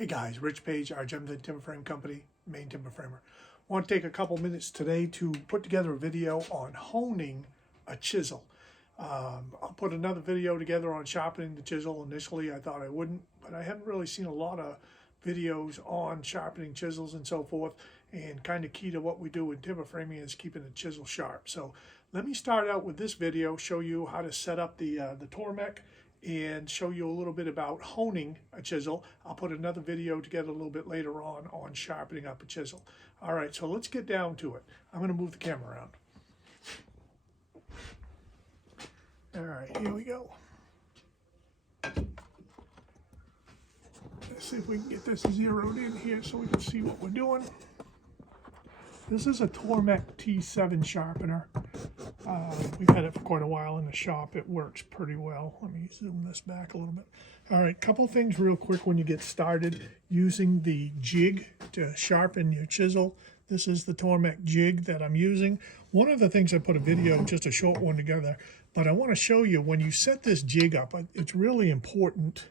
Hey guys, Rich Page, our Gem Timber Frame Company, main timber framer. I want to take a couple minutes today to put together a video on honing a chisel. I'll put another video together on sharpening the chisel. Initially I thought I wouldn't, but I haven't really seen a lot of videos on sharpening chisels and so forth, and kind of key to what we do in timber framing is keeping the chisel sharp. So let me start out with this video, show you how to set up the Tormek, and show you a little bit about honing a chisel. I'll put another video together a little bit later on sharpening up a chisel. All right, so let's get down to it. I'm going to move the camera around. All right, here we go. Let's see if we can get this zeroed in here so we can see what we're doing. This is a Tormek T7 sharpener. We've had it for quite a while in the shop. It works pretty well. Let me zoom this back a little bit. All right, couple things real quick when you get started using the jig to sharpen your chisel. This is the Tormek jig that I'm using. One of the things I put a video, just a short one together, but I want to show you when you set this jig up, it's really important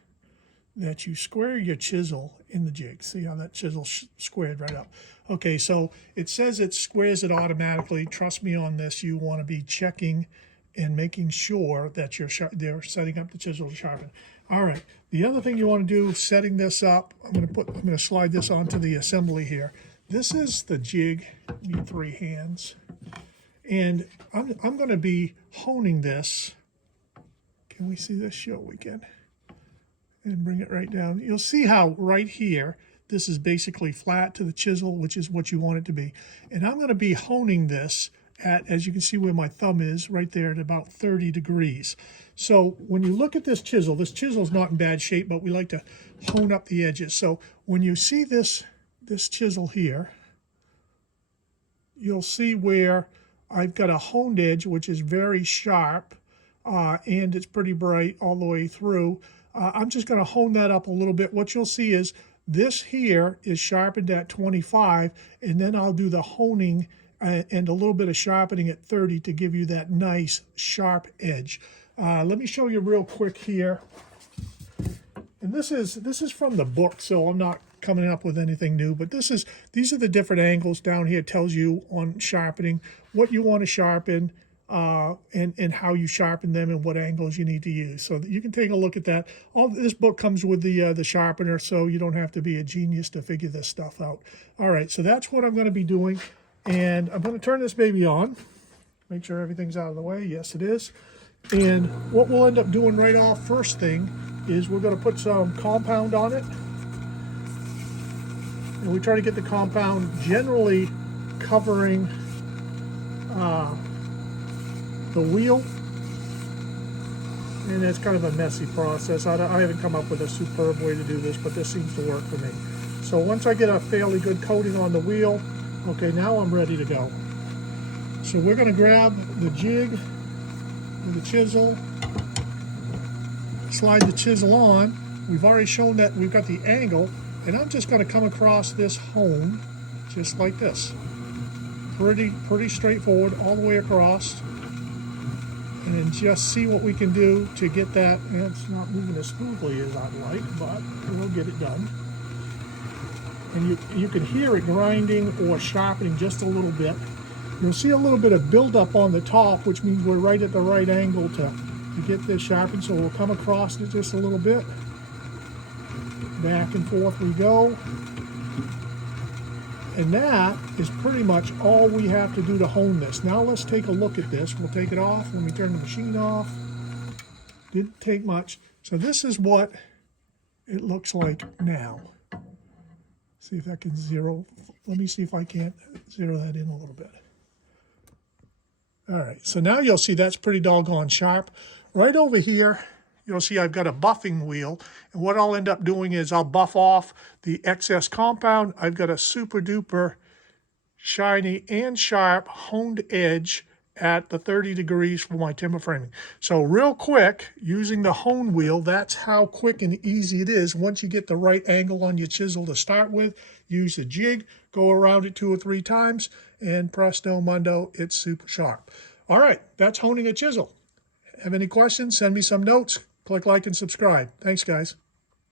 that you square your chisel in the jig. See how that chisel squared right up. Okay, so it says it squares it automatically. Trust me on this. You want to be checking and making sure that they're setting up the chisel to sharpen. All right, the other thing you want to do, setting this up, I'm going to slide this onto the assembly here. This is the jig. Need 3 hands, and I'm going to be honing this. Can we see this? Sure we can. And bring it right down. You'll see how right here, this is basically flat to the chisel, which is what you want it to be. And I'm going to be honing this at, as you can see where my thumb is, right there at about 30 degrees. So when you look at this chisel is not in bad shape, but we like to hone up the edges. So when you see this chisel here, you'll see where I've got a honed edge, which is very sharp, and it's pretty bright all the way through. I'm just going to hone that up a little bit. What you'll see is this here is sharpened at 25, and then I'll do the honing and a little bit of sharpening at 30 to give you that nice sharp edge. Let me show you real quick here. And this is from the book, so I'm not coming up with anything new, but these are the different angles down here. It tells you on sharpening what you want to sharpen, and how you sharpen them and what angles you need to use. So you can take a look at that. All this book comes with the sharpener, so you don't have to be a genius to figure this stuff out. All right, so that's what I'm going to be doing, and I'm going to turn this baby on. Make sure everything's out of the way. Yes, it is. And what we'll end up doing right off first thing is we're going to put some compound on it, and we try to get the compound generally covering the wheel, and it's kind of a messy process. I haven't come up with a superb way to do this, but this seems to work for me. So once I get a fairly good coating on the wheel, okay, now I'm ready to go. So we're going to grab the jig with the chisel, slide the chisel on. We've already shown that we've got the angle, and I'm just going to come across this hone just like this. Pretty straightforward all the way across, and just see what we can do to get that. And it's not moving as smoothly as I'd like, but we'll get it done. And you can hear it grinding or sharpening just a little bit. You'll see a little bit of buildup on the top, which means we're right at the right angle to get this sharpened. So we'll come across it just a little bit. Back and forth we go. And that is pretty much all we have to do to hone this. Now let's take a look at this. We'll take it off when we turn the machine off. Didn't take much. So this is what it looks like now. See if I can zero. Let me see if I can't zero that in a little bit. All right, so now you'll see that's pretty doggone sharp. Right over here, you'll see I've got a buffing wheel, and what I'll end up doing is I'll buff off the excess compound. I've got a super duper shiny and sharp honed edge at the 30 degrees for my timber framing. So real quick, using the hone wheel, that's how quick and easy it is. Once you get the right angle on your chisel to start with, use the jig, go around it 2 or 3 times, and presto mundo, it's super sharp. All right, that's honing a chisel. Have any questions? Send me some notes. Click like and subscribe. Thanks, guys.